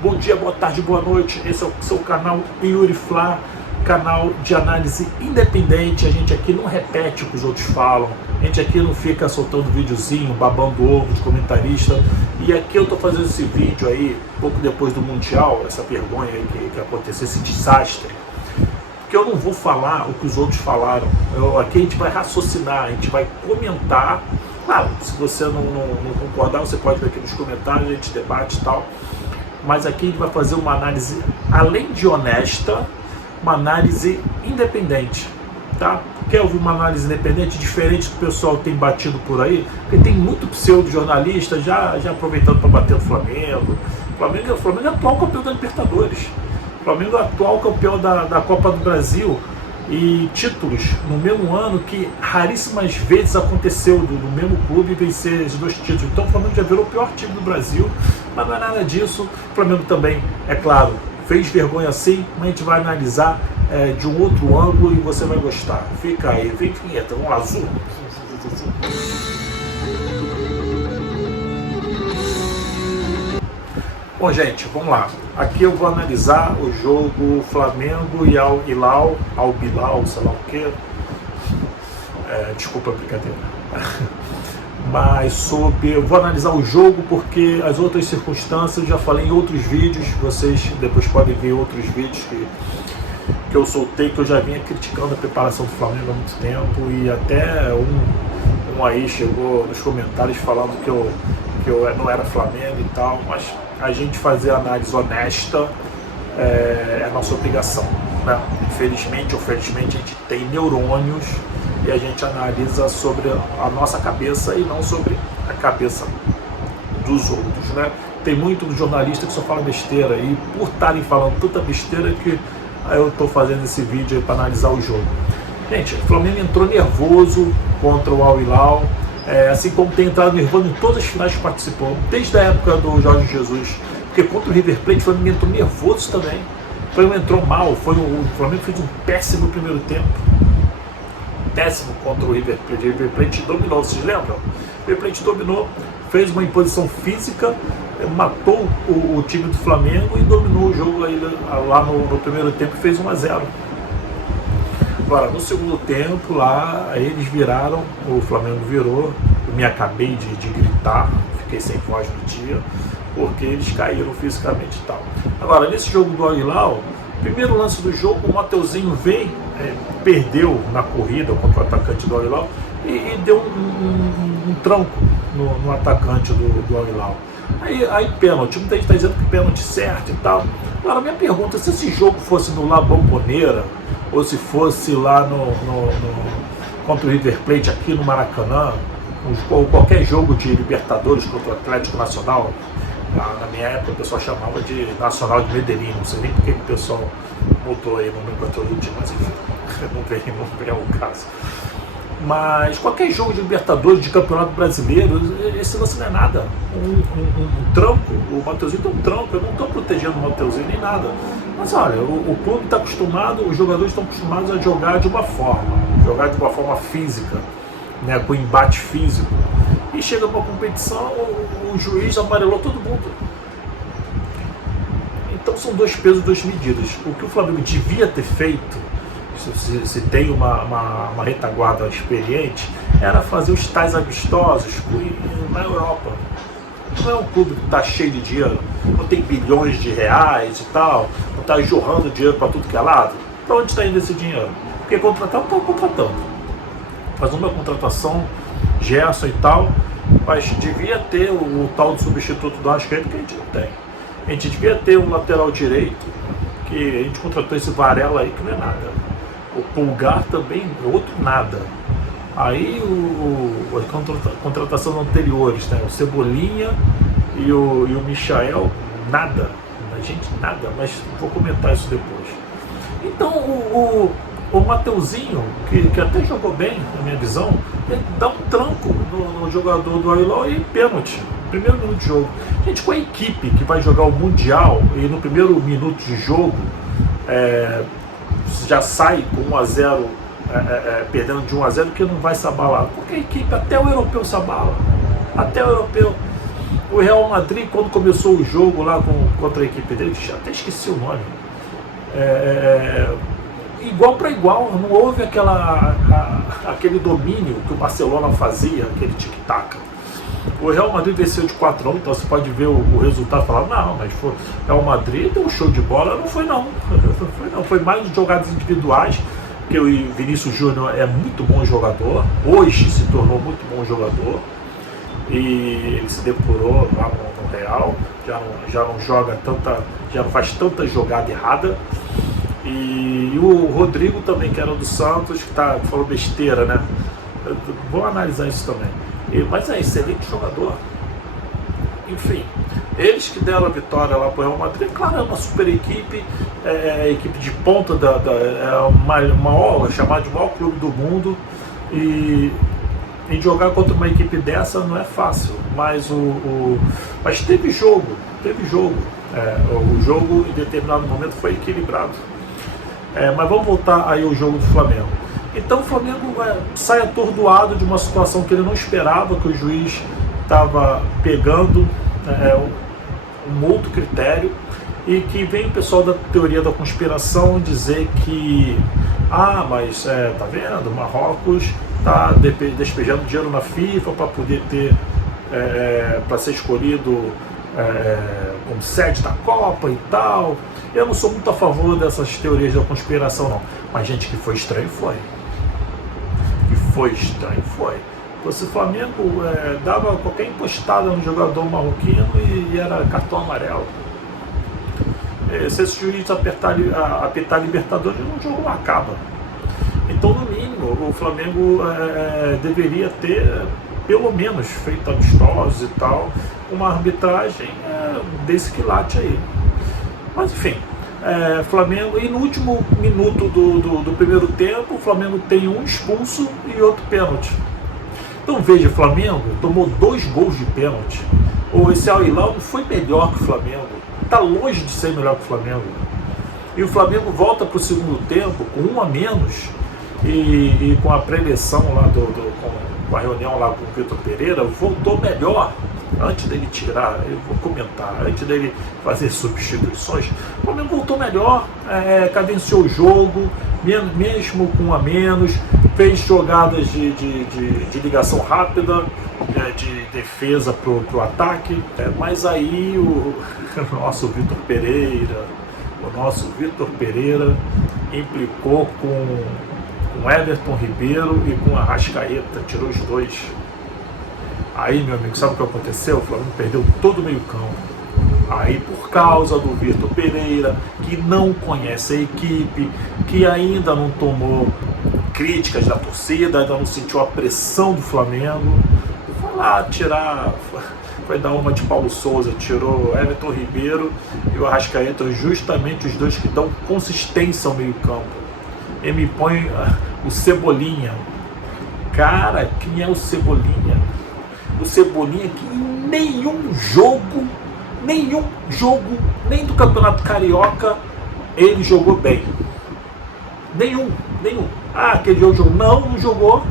Bom dia, boa tarde, boa noite. Esse é o seu canal Yuri Fla, canal de análise independente. A gente aqui não repete o que os outros falam. A gente aqui não fica soltando videozinho, babando ovo de comentarista. E aqui eu tô fazendo esse vídeo aí, pouco depois do Mundial, essa vergonha aí que aconteceu, esse desastre. Porque eu não vou falar o que os outros falaram. Aqui a gente vai raciocinar, a gente vai comentar. Claro, se você não concordar, você pode ver aqui nos comentários, a gente debate e tal. Mas aqui a gente vai fazer uma análise, além de honesta, uma análise independente, tá? Quer ouvir uma análise independente, diferente do que o pessoal tem batido por aí? Porque tem muito pseudo-jornalista já aproveitando para bater no Flamengo. O Flamengo é o atual campeão da Libertadores. O Flamengo é o atual campeão da Copa do Brasil. E títulos no mesmo ano que raríssimas vezes aconteceu do mesmo clube vencer esses dois títulos. Então o Flamengo já virou o pior time do Brasil, mas não é nada disso. O Flamengo também, é claro, fez vergonha sim, mas a gente vai analisar de um outro ângulo e você vai gostar. Fica aí, vem vinheta, um azul. Bom, gente, vamos lá. Aqui eu vou analisar o jogo Flamengo e Al Hilal, sei lá o quê. Desculpa a brincadeira. Mas eu vou analisar o jogo porque as outras circunstâncias eu já falei em outros vídeos. Vocês depois podem ver outros vídeos que eu soltei, que eu já vinha criticando a preparação do Flamengo há muito tempo. E até um aí chegou nos comentários falando que eu não era Flamengo e tal, mas a gente fazer análise honesta é a nossa obrigação, né? Infelizmente ou felizmente a gente tem neurônios e a gente analisa sobre a nossa cabeça e não sobre a cabeça dos outros, né? Tem muito jornalista que só fala besteira e por estarem falando tanta besteira que eu estou fazendo esse vídeo para analisar o jogo. Gente, o Flamengo entrou nervoso contra o Al Hilal. Assim como tem entrado nervoso em todas as finais que participou, desde a época do Jorge Jesus, porque contra o River Plate o Flamengo entrou nervoso também, o Flamengo entrou mal, o Flamengo fez um péssimo primeiro tempo, péssimo contra o River Plate. O River Plate dominou, vocês lembram? O River Plate dominou, fez uma imposição física, matou o time do Flamengo e dominou o jogo aí, lá no primeiro tempo e fez 1-0. Agora, no segundo tempo, lá, eles viraram, o Flamengo virou, eu me acabei de gritar, fiquei sem voz no dia, porque eles caíram fisicamente e tal. Agora, nesse jogo do Al Hilal, primeiro lance do jogo, o Mateuzinho veio, perdeu na corrida contra o atacante do Al Hilal e deu um tranco no atacante do Al Hilal. Aí pênalti, muita gente está dizendo que pênalti certo e tal. Agora, minha pergunta, se esse jogo fosse no La Bombonera, ou se fosse lá contra o River Plate aqui no Maracanã, ou qualquer jogo de Libertadores contra o Atlético Nacional, na minha época o pessoal chamava de Nacional de Medellín, não sei nem porque o pessoal mudou aí no nomenclatura do time, mas enfim, não vem ao caso. Mas qualquer jogo de Libertadores, de Campeonato Brasileiro, esse lance não é nada. Um tranco, o Mateuzinho tem um tranco, eu não estou protegendo o Mateuzinho nem nada. Mas olha, o clube está acostumado, os jogadores estão acostumados a jogar de uma forma física, né, com embate físico. E chega para uma competição, o juiz amarelou todo mundo. Então são dois pesos, duas medidas. O que o Flamengo devia ter feito, se tem uma retaguarda experiente, era fazer os tais amistosos na Europa. Não é um clube que está cheio de dinheiro, não tem bilhões de reais e tal, não está jorrando dinheiro para tudo que é lado. Para onde está indo esse dinheiro? Porque contratar não está contratando. Faz uma contratação, Gerson e tal, mas devia ter o tal de substituto do Arrascaeta que a gente não tem. A gente devia ter um lateral direito, que a gente contratou esse Varela aí que não é nada. O Pulgar também, outro nada. Aí as contratações anteriores, né? O Cebolinha e o Michael, nada. A gente nada, mas vou comentar isso depois. Então o Mateuzinho, que até jogou bem, na minha visão, ele dá um tranco no jogador do Al Hilal e pênalti. Primeiro minuto de jogo. Gente, com a equipe que vai jogar o Mundial e no primeiro minuto de jogo já sai com 1-0, perdendo de 1-0, que não vai se abalar. Porque a equipe, até o europeu se abala. Até o europeu. O Real Madrid, quando começou o jogo lá contra a equipe dele, até esqueci o nome, igual para igual, não houve aquele domínio que o Barcelona fazia, aquele tic-tac. O Real Madrid venceu de 4-1, então você pode ver o resultado e falar, não, mas o Real Madrid deu um show de bola. Não foi não, foi mais jogadas individuais, porque o Vinícius Júnior é muito bom jogador, hoje se tornou muito bom jogador, e ele se depurou lá no Real, já não joga já não faz tanta jogada errada. E o Rodrigo também, que era do Santos, que falou besteira, né? Vou analisar isso também. Mas é excelente jogador. Enfim, eles que deram a vitória lá para o Real Madrid. Claro, é uma super equipe, equipe de ponta, chamada de maior clube do mundo. E jogar contra uma equipe dessa não é fácil. Mas mas teve jogo. O jogo em determinado momento foi equilibrado. Mas vamos voltar aí ao jogo do Flamengo. Então o Flamengo sai atordoado de uma situação que ele não esperava, que o juiz estava pegando um outro critério, e que vem o pessoal da teoria da conspiração dizer que mas tá vendo, o Marrocos está despejando dinheiro na FIFA para poder ter para ser escolhido como sede da Copa e tal. Eu não sou muito a favor dessas teorias da conspiração não, mas gente, que foi estranho foi. Se o Flamengo dava qualquer encostada no jogador marroquino e era cartão amarelo. Se esse juiz apitar Libertadores, o jogo não acaba. Então, no mínimo, o Flamengo deveria ter, pelo menos, feito amistosos e tal, uma arbitragem desse quilate aí. Mas, enfim, Flamengo, e no último minuto do primeiro tempo, o Flamengo tem um expulso e outro pênalti. Então veja, o Flamengo tomou 2 gols de pênalti. Esse Al Hilal não foi melhor que o Flamengo, está longe de ser melhor que o Flamengo. E o Flamengo volta para o segundo tempo com 1 a menos, e com a preleção lá com a reunião lá com o Vitor Pereira, voltou melhor. Antes dele tirar, eu vou comentar, antes dele fazer substituições, o Flamengo voltou melhor, cadenciou o jogo, mesmo com 1 a menos, fez jogadas de ligação rápida, de defesa para o ataque, mas aí o nosso Vitor Pereira implicou com Everton Ribeiro e com Arrascaeta, tirou os dois. Aí, meu amigo, sabe o que aconteceu? O Flamengo perdeu todo o meio campo. Aí, por causa do Vitor Pereira, que não conhece a equipe, que ainda não tomou críticas da torcida, ainda não sentiu a pressão do Flamengo, foi lá foi dar uma de Paulo Souza, tirou Everton Ribeiro e o Arrascaeta, justamente os dois que dão consistência ao meio campo. E me põe o Cebolinha. Cara, quem é o Cebolinha? O Cebolinha que em nenhum jogo, nem do Campeonato Carioca, ele jogou bem. Nenhum. Aquele jogo não jogou.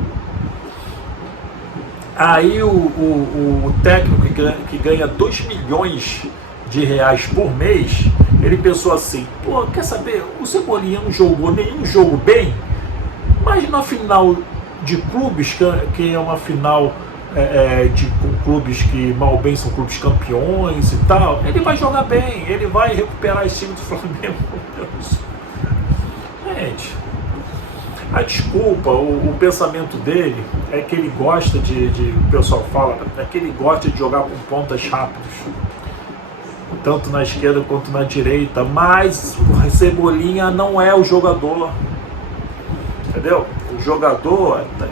Aí o técnico que ganha 2 milhões de reais por mês, ele pensou assim, quer saber, o Cebolinha não jogou nenhum jogo bem, mas na final de clubes, que é uma final com clubes que mal bem são clubes campeões e tal, ele vai jogar bem, ele vai recuperar esse time do Flamengo. Gente, a desculpa, o pensamento dele é que ele gosta o pessoal fala, que ele gosta de jogar com pontas rápidos, tanto na esquerda quanto na direita, mas o Cebolinha não é o jogador, entendeu?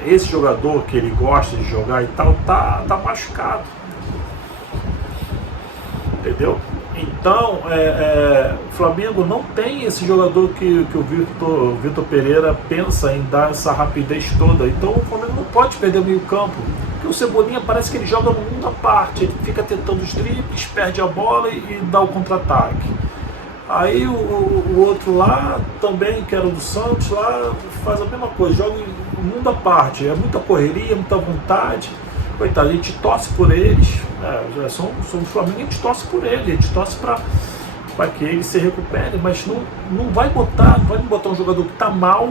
Esse jogador que ele gosta de jogar e tal, tá machucado, entendeu? Então, o Flamengo não tem esse jogador que o Vitor Pereira pensa em dar essa rapidez toda. Então o Flamengo não pode perder o meio campo, porque o Cebolinha parece que ele joga no mundo à parte, ele fica tentando os dribles, perde a bola e dá o contra-ataque. Aí o outro lá, também, que era do Santos, lá faz a mesma coisa, joga em mundo à parte, é muita correria, muita vontade. coitado, a gente torce por eles, somos Flamengo, a gente torce por ele, a gente torce para que ele se recupere, mas não vai botar um jogador que está mal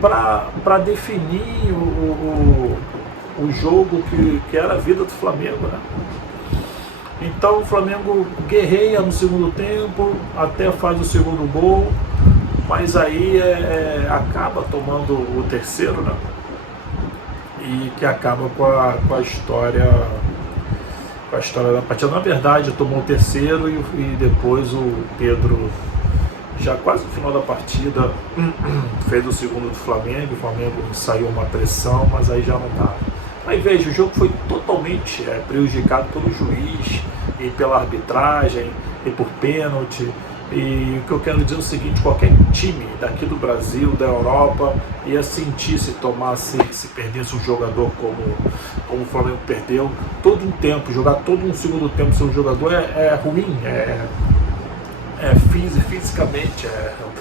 para definir o jogo que era a vida do Flamengo, né? Então o Flamengo guerreia no segundo tempo, até faz o segundo gol, mas aí acaba tomando o terceiro, né? E que acaba com a história da partida. Na verdade, tomou o terceiro e depois o Pedro, já quase no final da partida, fez o segundo do Flamengo. O Flamengo saiu uma pressão, mas aí já não dá. Aí veja, o jogo foi totalmente prejudicado pelo juiz e pela arbitragem e por pênalti. E o que eu quero dizer é o seguinte: qualquer time daqui do Brasil, da Europa, ia sentir se perdesse um jogador como o Flamengo perdeu. Todo um tempo, jogar todo um segundo tempo sem um jogador é ruim, fisicamente,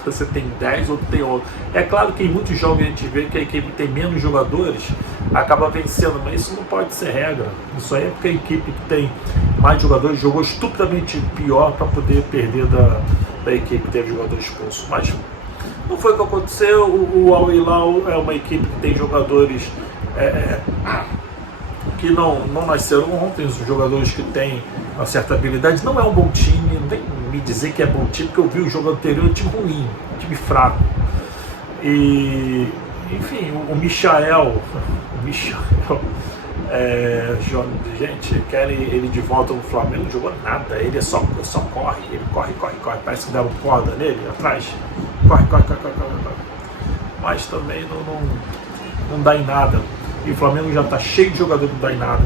você tem 10, outro tem 8. É claro que em muitos jogos a gente vê que a equipe tem menos jogadores, acaba vencendo, mas isso não pode ser regra. Isso aí é porque a equipe que tem mais jogadores jogou estupidamente pior para poder perder da equipe que teve jogador expulso. Mas não foi o que aconteceu. O Al Hilal é uma equipe que tem jogadores que não nasceram ontem, os jogadores que têm uma certa habilidade. Não é um bom time, não tem me dizer que é bom time, porque eu vi o jogo anterior, um time ruim, um time fraco. E, enfim, o Michael, gente, querem ele de volta no Flamengo, não jogou nada, ele só corre, ele corre, parece que dá uma corda nele atrás, corre. Mas também não dá em nada. E o Flamengo já está cheio de jogador que não dá em nada.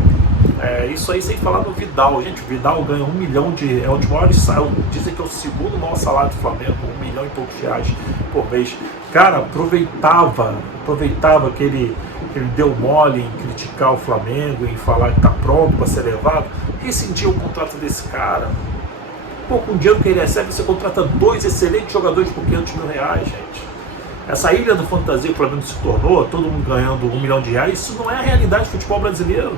Isso aí sem falar no Vidal. Gente, o Vidal ganha 1 milhão é um dos maiores salários. Dizem que é o segundo maior salário do Flamengo, 1 milhão e poucos reais por mês. Cara, aproveitava que ele deu mole em criticar o Flamengo, em falar que está pronto para ser levado. Rescindiu o contrato desse cara. Pô, com o dinheiro que ele recebe, você contrata 2 excelentes jogadores por 500 mil reais, gente. Essa ilha do fantasia que o Flamengo se tornou, todo mundo ganhando 1 milhão de reais, isso não é a realidade do futebol brasileiro.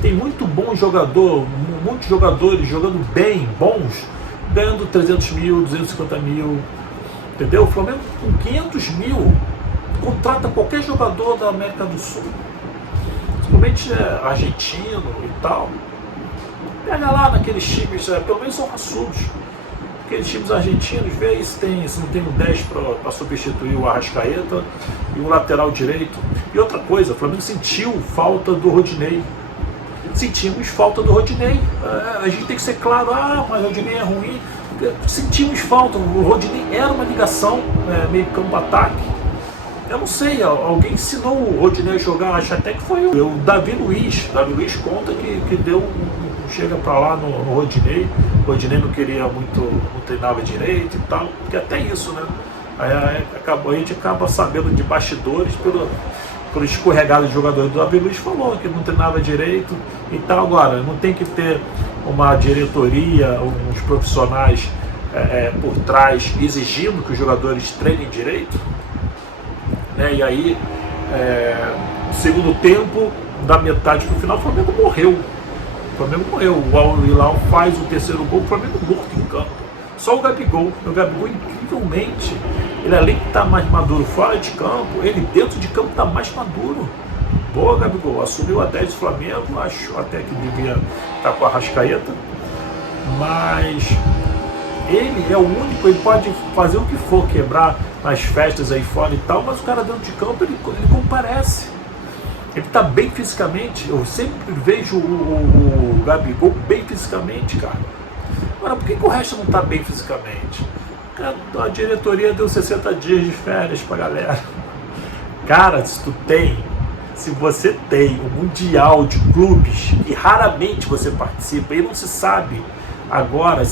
Tem muito bom jogador, muitos jogadores jogando bem, bons, ganhando 300 mil, 250 mil, entendeu? O Flamengo com 500 mil contrata qualquer jogador da América do Sul, principalmente argentino e tal. Pega lá naqueles times, pelo menos são raçudos. Aqueles times argentinos, vê se não tem um 10 para substituir o Arrascaeta e um lateral direito. E outra coisa, o Flamengo sentiu falta do Rodinei. Sentimos falta do Rodinei. A gente tem que ser claro, mas o Rodinei é ruim. Sentimos falta. O Rodinei era uma ligação meio campo-ataque. Eu não sei, alguém ensinou o Rodinei a jogar, acho até que foi o Davi Luiz. Davi Luiz conta que deu chega para lá no Rodinei. O Rodinei não queria muito, não treinava direito e tal, porque até isso, né? A gente acaba sabendo de bastidores pelo escorregado de jogador. Do Davi Luiz falou que não treinava direito e tal. Agora, não tem que ter uma diretoria, uns profissionais por trás exigindo que os jogadores treinem direito? E aí, no segundo tempo, da metade para o final, o Flamengo morreu. O Al Hilal faz o terceiro gol, o Flamengo morto em campo. Só o Gabigol, incrivelmente, ele além de estar mais maduro fora de campo, ele dentro de campo está mais maduro. Boa, Gabigol, assumiu a 10 do Flamengo, acho até que devia estar com a Arrascaeta, mas ele é o único, ele pode fazer o que for, quebrar nas festas aí fora e tal, mas o cara dentro de campo, ele comparece. Ele está bem fisicamente. Eu sempre vejo o Gabigol bem fisicamente, cara. Agora, por que o resto não está bem fisicamente? Cara, a diretoria deu 60 dias de férias pra galera. Cara, se você tem o Mundial de Clubes, e raramente você participa, e não se sabe agora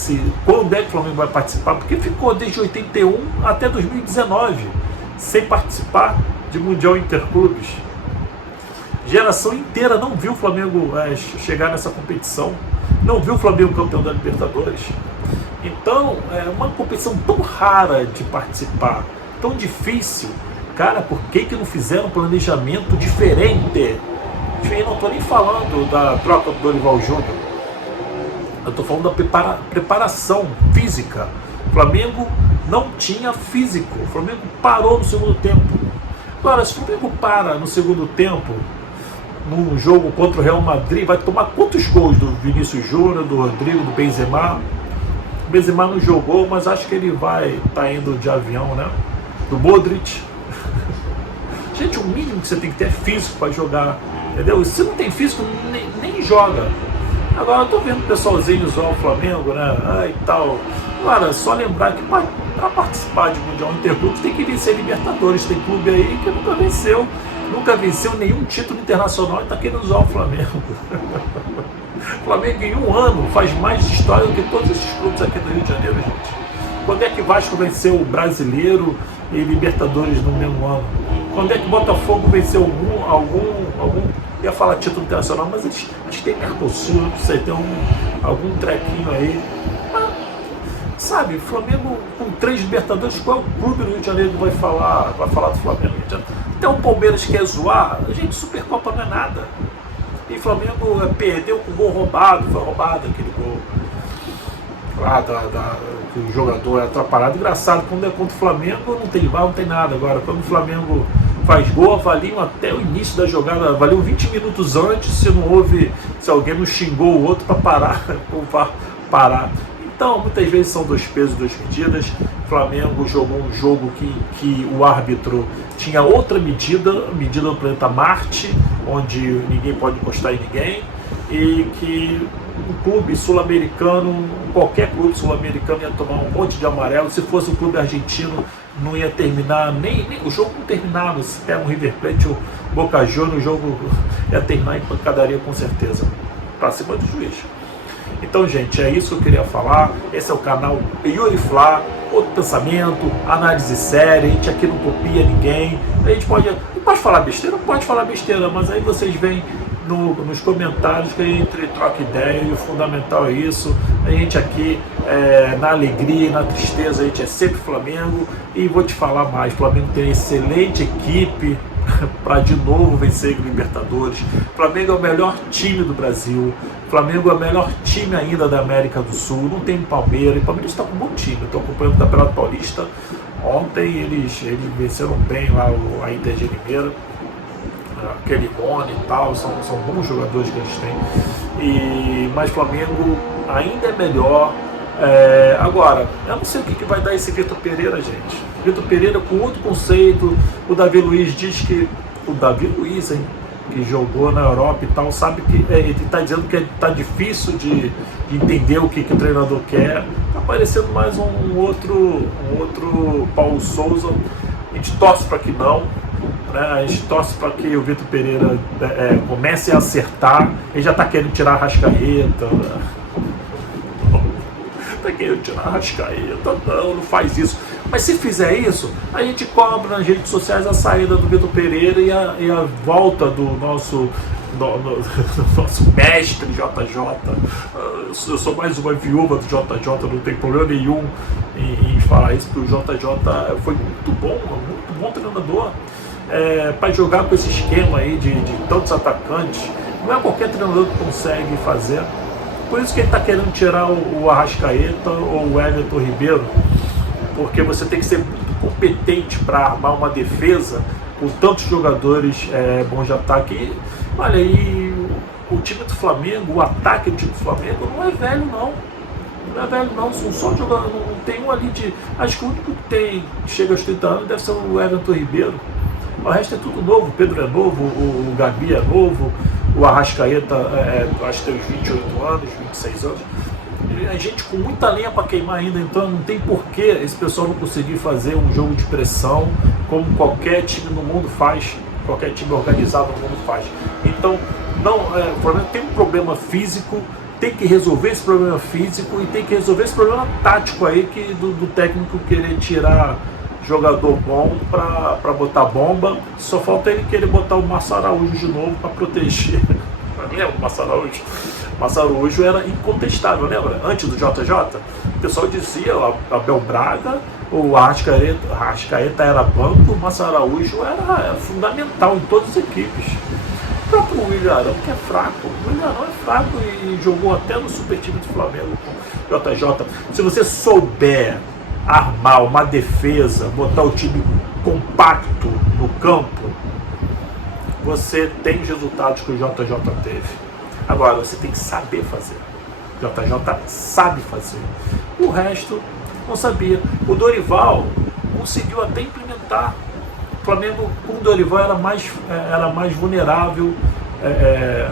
quando é que o Flamengo vai participar, porque ficou desde 81 até 2019 sem participar de Mundial Interclubes. Geração inteira não viu o Flamengo chegar nessa competição, não viu o Flamengo campeão da Libertadores. Então, é uma competição tão rara de participar, tão difícil. Cara, por que não fizeram um planejamento diferente? Enfim, não estou nem falando da troca do Dorival Júnior. Eu estou falando da preparação física. O Flamengo não tinha físico. O Flamengo parou no segundo tempo. Agora, se o Flamengo para no segundo tempo, num jogo contra o Real Madrid, vai tomar quantos gols do Vinícius Júnior, do Rodrigo, do Benzema? O Benzema não jogou, mas acho que ele vai estar indo de avião, né? Do Modric. Gente, o mínimo que você tem que ter é físico para jogar, entendeu? Se não tem físico, nem joga. Agora eu tô vendo o pessoalzinho zoar o Flamengo, né? E tal. Agora, só lembrar que para participar de Mundial Interclubes tem que vencer Libertadores. Tem clube aí que nunca venceu nenhum título internacional e está querendo usar o Flamengo. O Flamengo em um ano faz mais história do que todos esses clubes aqui do Rio de Janeiro, gente. Quando é que Vasco venceu o Brasileiro e Libertadores no mesmo ano? Quando é que Botafogo venceu algum ia falar título internacional, mas eles, acho que tem Mercosul, não sei, tem algum trequinho aí. Mas, sabe, Flamengo com 3 Libertadores, qual é o clube do Rio de Janeiro que vai falar do Flamengo? Até o Palmeiras quer zoar, gente, Supercopa não é nada. E Flamengo perdeu com gol roubado, foi roubado aquele gol lá que o jogador é atrapalhado. Engraçado, quando é contra o Flamengo não tem VAR, não tem nada. Agora, quando o Flamengo faz gol, avaliam até o início da jogada, avaliam 20 minutos antes, se alguém não xingou o outro para parar, o VAR parar. Então, muitas vezes são 2 pesos, 2 medidas. O Flamengo jogou um jogo que o árbitro tinha outra medida do planeta Marte, onde ninguém pode encostar em ninguém, e que um clube sul-americano, qualquer clube sul-americano ia tomar um monte de amarelo. Se fosse um clube argentino, não ia terminar, nem o jogo não terminava. Se pega um River Plate ou Boca Juniors, o jogo ia terminar em pancadaria com certeza, para cima do juiz. Então, gente, é isso que eu queria falar. Esse é o canal Yuri Fla, outro pensamento, análise séria. A gente aqui não copia ninguém. A gente pode falar besteira? Pode falar besteira, mas aí vocês veem nos comentários que a gente troca ideia, e o fundamental é isso. A gente aqui, na alegria e na tristeza, a gente é sempre Flamengo. E vou te falar mais, o Flamengo tem uma excelente equipe para de novo vencer a Libertadores. O Flamengo é o melhor time do Brasil. O Flamengo é o melhor time ainda da América do Sul. Não tem Palmeiras. O Palmeiras está com um bom time. Estou acompanhando o Campeonato Paulista. Ontem eles venceram bem lá a Inter de Limeira. Aquele Rony e tal, são bons jogadores que eles têm. Mas o Flamengo ainda é melhor. Agora, eu não sei o que vai dar esse Vitor Pereira, gente. Vitor Pereira com outro conceito. O Davi Luiz diz que o Davi Luiz, hein, que jogou na Europa e tal, sabe que ele está dizendo que está difícil de entender o que o treinador quer. Está parecendo mais um outro Paulo Souza. A gente torce para que não, né? A gente torce para que o Vitor Pereira comece a acertar. Ele já está querendo tirar a Arrascaeta. Está querendo tirar a Arrascaeta. Não faz isso. Mas se fizer isso, a gente cobra nas redes sociais a saída do Vitor Pereira e a volta do nosso mestre JJ. Eu sou mais uma viúva do JJ, não tem problema nenhum em falar isso, porque o JJ foi muito bom treinador. Para jogar com esse esquema aí de tantos atacantes, não é qualquer treinador que consegue fazer. Por isso que ele está querendo tirar o Arrascaeta ou o Everton Ribeiro, porque você tem que ser muito competente para armar uma defesa com tantos jogadores bons de ataque. Olha, e o time do Flamengo, o ataque do time do Flamengo não é velho não. Não é velho não, são só jogadores, não tem um ali de... Acho que o único que chega aos 30 anos deve ser o Everton Ribeiro. O resto é tudo novo, o Pedro é novo, o Gabi é novo, o Arrascaeta acho que tem uns 28 anos, 26 anos. A gente com muita lenha para queimar ainda, então não tem porquê esse pessoal não conseguir fazer um jogo de pressão como qualquer time no mundo faz, qualquer time organizado no mundo faz. Então, o Flamengo tem um problema físico, tem que resolver esse problema físico e tem que resolver esse problema tático aí do técnico querer tirar jogador bom para botar bomba. Só falta ele querer botar o Márcio Araújo de novo para proteger. Lembra o Márcio Araújo? O Márcio Araújo era incontestável, lembra? Antes do JJ, o pessoal dizia, o Abel Braga, o Arrascaeta era banco, o Márcio Araújo era fundamental em todas as equipes. próprio William Arão, que é fraco. O William Arão é fraco e jogou até no super time do Flamengo com JJ. Se você souber armar uma defesa, botar o time compacto no campo, você tem os resultados que o JJ teve. Agora, você tem que saber fazer. O JJ sabe fazer. O resto não sabia. O Dorival conseguiu até implementar. O Flamengo com o Dorival era mais vulnerável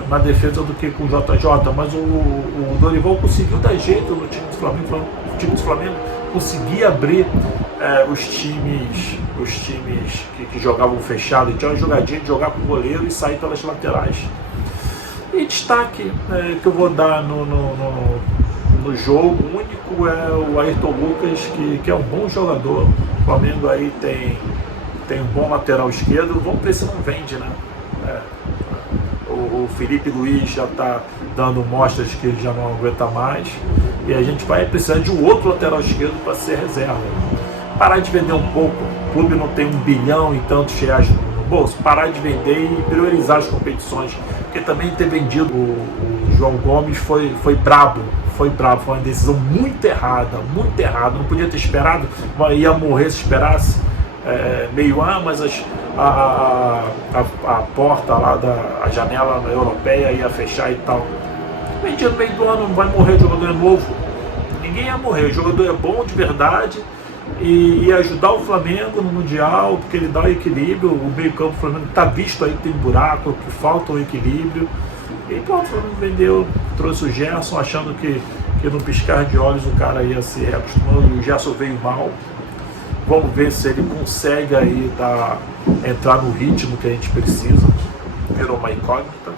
na defesa do que com o JJ, mas o Dorival conseguiu dar jeito no time do Flamengo. O time do Flamengo conseguia abrir os times que jogavam fechado. Tinha uma jogadinha de jogar com o goleiro e sair pelas laterais. E destaque que eu vou dar no jogo único é o Ayrton Lucas, que é um bom jogador. O Flamengo aí tem um bom lateral esquerdo. Vamos ver se não vende, né? O Felipe Luiz já está dando mostras que ele já não aguenta mais. E a gente vai precisar de um outro lateral esquerdo para ser reserva. Parar de vender um pouco. O clube não tem 1 bilhão e tantos reais no bolso. Parar de vender e priorizar as competições. Porque também ter vendido o João Gomes foi brabo. Foi uma decisão muito errada. Não podia ter esperado. Ia morrer se esperasse. Mas a porta lá a janela europeia ia fechar e tal. Vendia no meio do ano, não vai morrer, o jogador é novo. Ninguém ia morrer, o jogador é bom de verdade e ia ajudar o Flamengo no Mundial, porque ele dá o equilíbrio. O meio campo do Flamengo está visto aí, tem buraco, que falta o equilíbrio. E pronto, o Flamengo vendeu, trouxe o Gerson, achando que no piscar de olhos o cara ia se reacostumando, e o Gerson veio mal. Vamos ver se ele consegue aí entrar no ritmo que a gente precisa. Virou uma incógnita.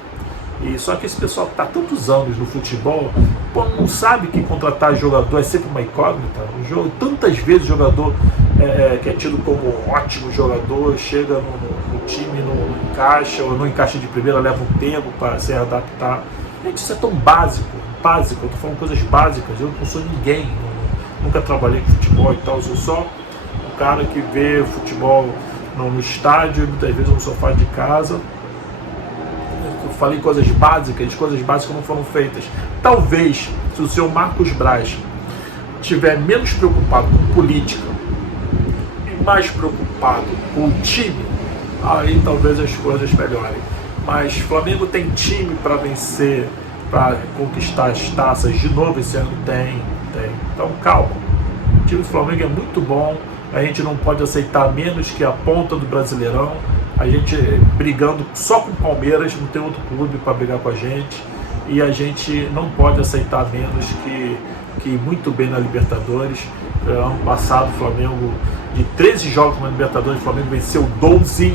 E só que esse pessoal que está tantos anos no futebol, não sabe que contratar jogador é sempre uma incógnita. Tantas vezes o jogador que é tido como um ótimo jogador chega no time, não encaixa, ou não encaixa de primeira, leva um tempo para se adaptar. Gente, isso é tão básico. Eu estou falando coisas básicas. Eu não sou ninguém, nunca trabalhei com futebol e tal, eu sou só cara que vê futebol no estádio e muitas vezes no sofá de casa. Eu falei coisas básicas não foram feitas. Talvez, se o senhor Marcos Braz estiver menos preocupado com política e mais preocupado com o time, aí talvez as coisas melhorem. Mas o Flamengo tem time para vencer, para conquistar as taças de novo esse ano? Tem. Então calma. O time do Flamengo é muito bom. A gente não pode aceitar menos que a ponta do Brasileirão. A gente brigando só com o Palmeiras, não tem outro clube para brigar com a gente. E a gente não pode aceitar menos que muito bem na Libertadores. Ano passado o Flamengo, de 13 jogos na Libertadores, o Flamengo venceu 12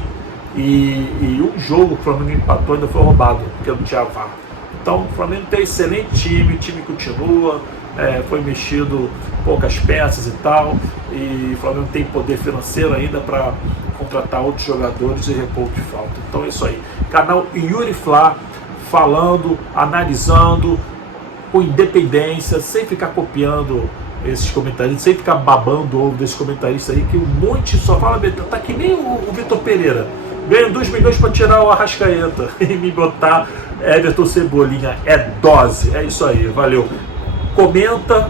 e um jogo que o Flamengo empatou ainda foi roubado, porque não tinha VAR. Então o Flamengo tem um excelente time, o time continua. Foi mexido poucas peças e tal, e o Flamengo tem poder financeiro ainda para contratar outros jogadores e repor o que falta. Então é isso aí. Canal Yuri Fla, falando, analisando com independência, sem ficar copiando esses comentaristas, sem ficar babando o ovo desses comentaristas aí, que um monte só fala, tá que nem o Vitor Pereira. Ganha 2 milhões para tirar o Arrascaeta e me botar Everton Cebolinha. É dose, é isso aí, valeu. Comenta,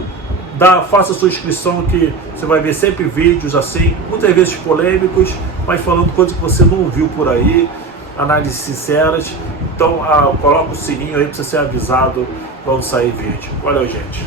faça sua inscrição que você vai ver sempre vídeos assim, muitas vezes polêmicos, mas falando coisas que você não ouviu por aí, análises sinceras. Então coloca o sininho aí para você ser avisado quando sair vídeo. Valeu, gente.